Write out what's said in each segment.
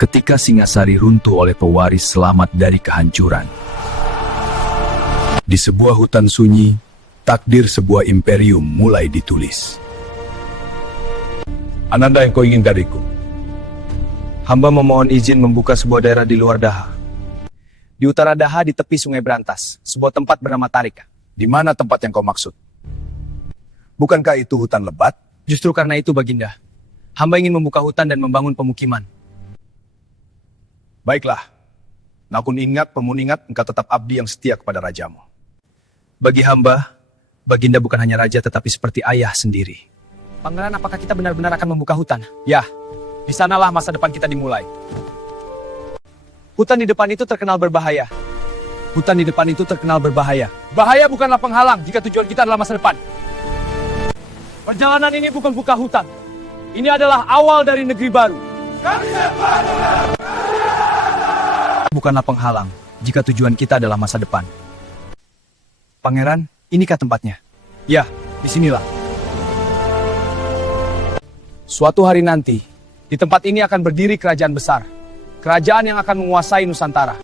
ketika Singasari runtuh oleh pewaris selamat dari kehancuran. Di sebuah hutan sunyi, takdir sebuah imperium mulai ditulis. Ananda yang kau ingin dariku? Hamba memohon izin membuka sebuah daerah di luar Daha. Di utara Daha, di tepi Sungai Berantas, sebuah tempat bernama Tarika. Di mana tempat yang kau maksud? Bukankah itu hutan lebat? Justru karena itu, Baginda, hamba ingin membuka hutan dan membangun pemukiman. Baiklah. Nakun ingat, pemuningat, engkau tetap abdi yang setia kepada rajamu. Bagi hamba, Baginda bukan hanya raja tetapi seperti ayah sendiri. Pangeran, apakah kita benar-benar akan membuka hutan? Ya, di sanalah masa depan kita dimulai. Hutan di depan itu terkenal berbahaya. Hutan di depan itu terkenal berbahaya. Bahaya bukanlah penghalang jika tujuan kita adalah masa depan. Perjalanan ini bukan buka hutan. Ini adalah awal dari negeri baru. Bukanlah penghalang jika tujuan kita adalah masa depan. Pangeran, inikah tempatnya? Ya, disinilah. Suatu hari nanti, di tempat ini akan berdiri kerajaan besar. Kerajaan yang akan menguasai Nusantara.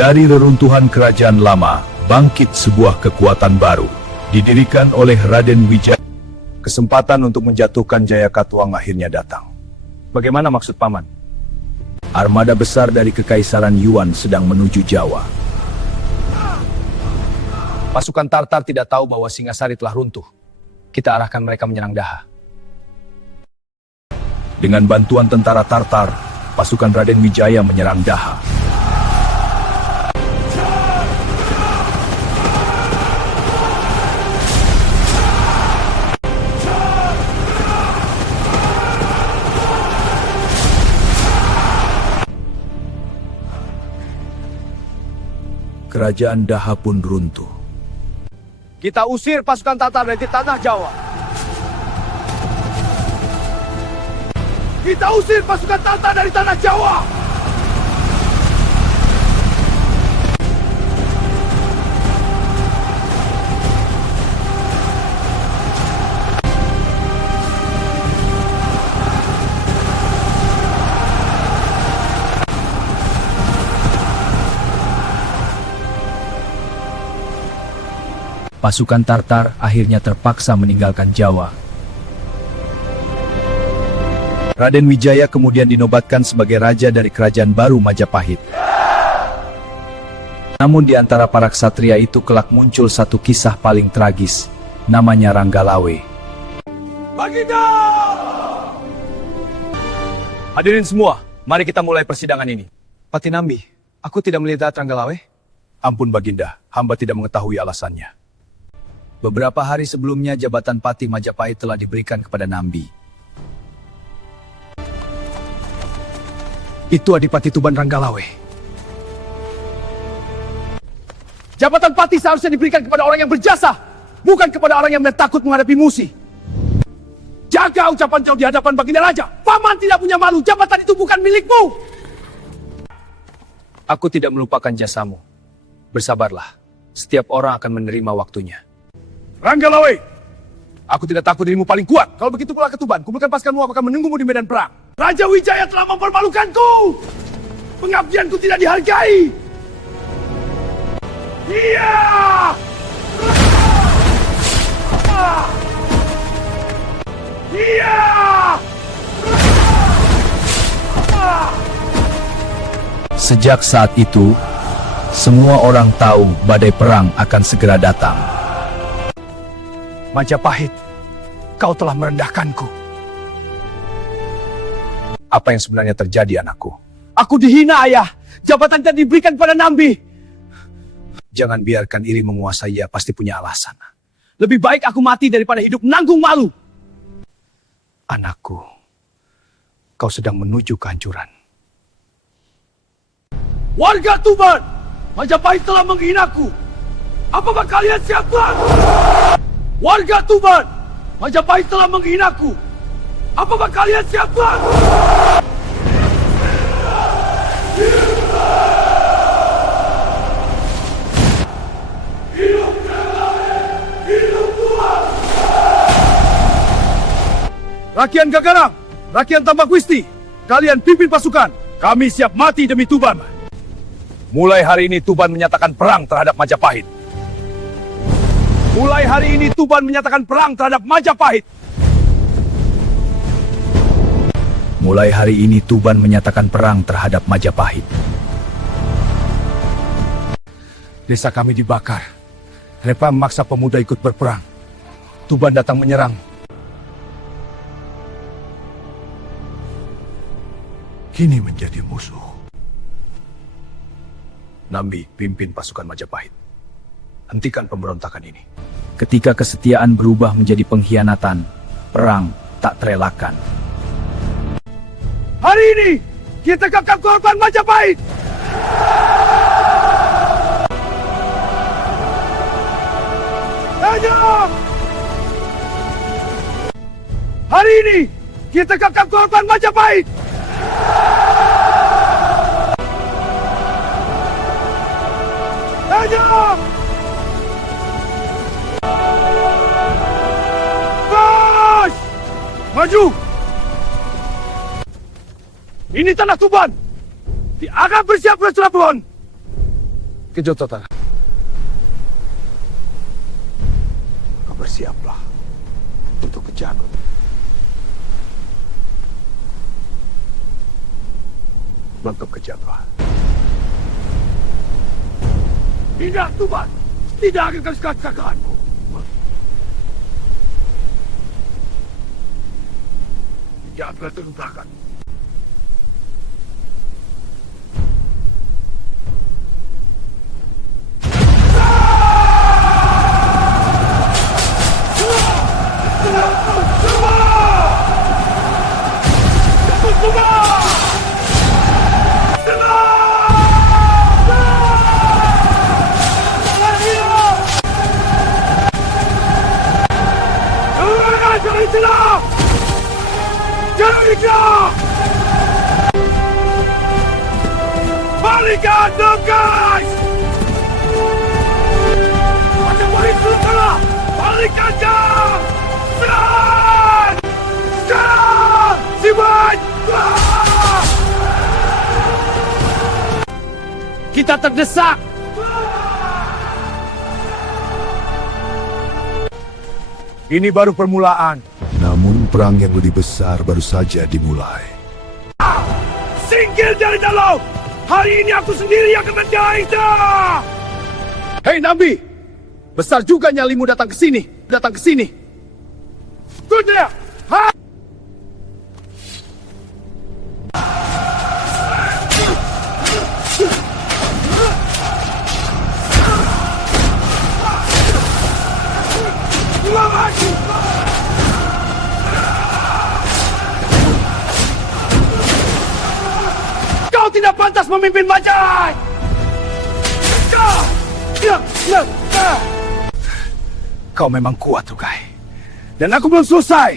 Dari reruntuhan kerajaan lama, bangkit sebuah kekuatan baru, didirikan oleh Raden Wijaya. Kesempatan untuk menjatuhkan Jayakatwang akhirnya datang. Bagaimana maksud paman? Armada besar dari Kekaisaran Yuan sedang menuju Jawa. Pasukan Tartar tidak tahu bahwa Singasari telah runtuh. Kita arahkan mereka menyerang Daha. Dengan bantuan tentara Tartar, pasukan Raden Wijaya menyerang Daha. Kerajaan Daha pun runtuh. Kita usir pasukan Tatar dari tanah Jawa. Kita usir pasukan Tatar dari tanah Jawa. Pasukan Tartar akhirnya terpaksa meninggalkan Jawa. Raden Wijaya kemudian dinobatkan sebagai raja dari kerajaan baru Majapahit. Namun di antara para ksatria itu kelak muncul satu kisah paling tragis, namanya Ranggalawe. Baginda! Hadirin semua, mari kita mulai persidangan ini. Patinambi, aku tidak melihat Ranggalawe. Ampun Baginda, hamba tidak mengetahui alasannya. Beberapa hari sebelumnya jabatan Patih Majapahit telah diberikan kepada Nambi. Itu Adipati Tuban Ranggalawe. Jabatan Patih seharusnya diberikan kepada orang yang berjasa, bukan kepada orang yang takut menghadapi musuh. Jaga ucapan kau di hadapan Baginda Raja. Paman tidak punya malu, jabatan itu bukan milikmu. Aku tidak melupakan jasamu. Bersabarlah, setiap orang akan menerima waktunya. Ranggalawe, aku tidak takut dirimu paling kuat. Kalau begitu pula Ketuban, kumpulkan pasukanmu akan menunggumu di medan perang. Raja Wijaya telah mempermalukanku. Pengabdianku tidak dihargai. Iya! Iya! Sejak saat itu, semua orang tahu badai perang akan segera datang. Majapahit, kau telah merendahkanku. Apa yang sebenarnya terjadi, anakku? Aku dihina, ayah. Jabatan tidak diberikan pada Nambi. Jangan biarkan iri menguasai, ia pasti punya alasan. Lebih baik aku mati daripada hidup menanggung malu. Anakku, kau sedang menuju kehancuran. Warga Tuban, Majapahit telah menghinaku. Apakah kalian siap? Warga Tuban, Majapahit telah menghinaku. Apakah kalian siap tuan? Rakyat Gagarang, rakyat Tambak Wisti, kalian pimpin pasukan. Kami siap mati demi Tuban. Mulai hari ini Tuban menyatakan perang terhadap Majapahit. Mulai hari ini Tuban menyatakan perang terhadap Majapahit. Mulai hari ini Tuban menyatakan perang terhadap Majapahit. Desa kami dibakar. Repa memaksa pemuda ikut berperang. Tuban datang menyerang. Kini menjadi musuh. Nambi, pimpin pasukan Majapahit. Hentikan pemberontakan ini. Ketika kesetiaan berubah menjadi pengkhianatan, perang tak terelakkan. Hari ini, kita akan korban Majapahit! Ayo! Hari ini, kita akan korban Majapahit! Ayo! Push! Maju! Ini tanah Tuban! Akan bersiap Rasulapun! Kejotota. Maka bersiaplah untuk kejahatan. Untuk kejahatan. Tidak, Tuban! Tidak akan kekasihkanku! Tidak akan terlupakan. Balikan tugas! Majapahit Sultana! Balikan jam! Serang! Serang! Sibat! Kita terdesak! Ini baru permulaan. Namun perang yang lebih besar baru saja dimulai. Singkir dari dalam! Hari ini aku sendiri yang akan menjahitnya! Hei Nambi! Besar juga nyalimu datang ke sini. Datang ke sini. Tundra! Ha! Kau tidak pantas memimpin Majapahit! Kau memang kuat, Rukai. Dan aku belum selesai.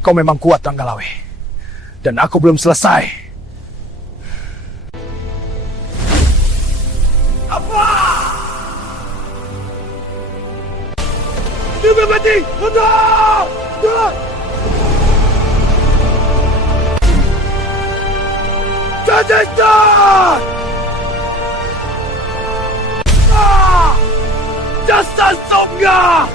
Kau memang kuat, Ranggalawe. Dan aku belum selesai. Apa? Dia mati! Untuk! Jajastan! Dasar Songga!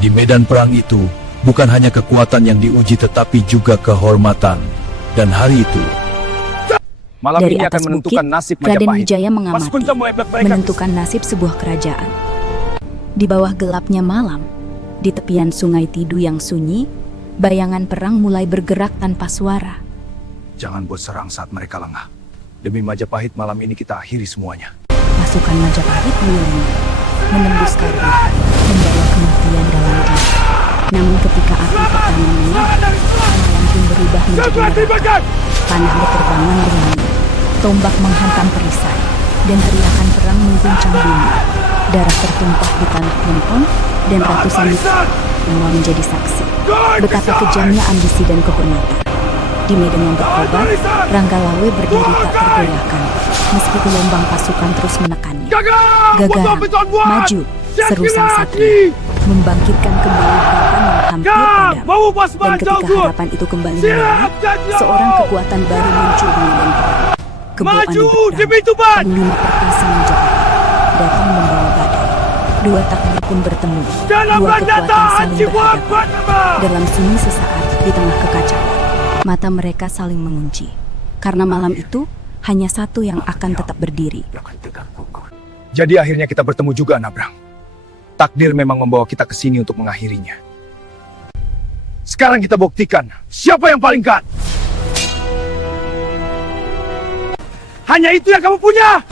Di medan perang itu, bukan hanya kekuatan yang diuji tetapi juga kehormatan. Dan hari itu, Malam Dari ini akan atas menentukan bukit, nasib Raden Majapahit. Wijaya mengamati, Pasukan semua hebat mereka. menentukan nasib sebuah kerajaan. Di bawah gelapnya malam, di tepian sungai Tidu yang sunyi, bayangan perang mulai bergerak tanpa suara. Jangan buat serang saat mereka lengah. Demi Majapahit malam ini kita akhiri semuanya. Pasukan Majapahit melindungi, menembus kabut, membawa kematian dalam diri. Namun ketika api pertama menyala, malam pun berubah menjadi neraka. Panah berterbangan dengannya, tombak menghantam perisai, dan teriakan perang mengguncang bumi. Darah tertumpah di tanah Lempong dan ratusan semua menjadi saksi. Betapa kejamnya ambisi dan kehormatan. Di medan yang berkobar, Ranggalawe berdiri tak tergoyahkan, meski gelombang pasukan terus menekannya. Gagah, maju, seru sang satria, membangkitkan kembali harapan yang hampir padam. Dan ketika harapan itu kembali menyala, seorang kekuatan baru muncul di medan perang. Kebo berperang, panglima perkasa Majapahit, datang membawa badai. Dua takdir pun bertemu, dua kekuatan saling berhadapan. Dalam sunyi sesaat di tengah kekacauan, mata mereka saling mengunci. Karena malam itu, hanya satu yang akan tetap berdiri. Jadi akhirnya kita bertemu juga, Nabrang. Takdir memang membawa kita ke sini untuk mengakhirinya. Sekarang kita buktikan siapa yang paling kuat. Hanya itu yang kamu punya.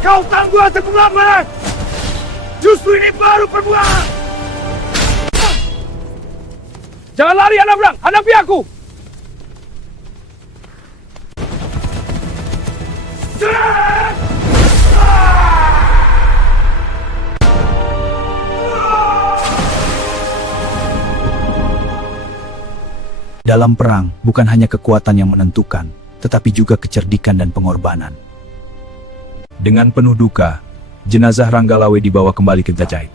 Kau tangguh sebelum lama. Justru ini baru permulaan. Jangan lari, Anabrang. Hadapi aku. Dalam perang, bukan hanya kekuatan yang menentukan, tetapi juga kecerdikan dan pengorbanan. Dengan penuh duka, jenazah Ranggalawe dibawa kembali ke Gajahit.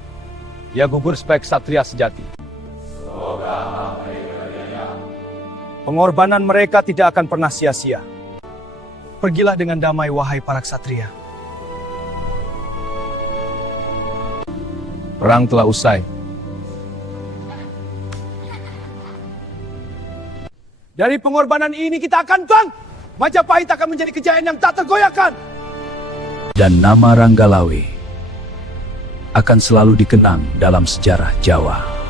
Ia gugur sebagai ksatria sejati. Pengorbanan mereka tidak akan pernah sia-sia. Pergilah dengan damai, wahai para ksatria. Perang telah usai. Dari pengorbanan ini kita akan bang. Majapahit akan menjadi kejayaan yang tak tergoyahkan. Dan nama Ranggalawe akan selalu dikenang dalam sejarah Jawa.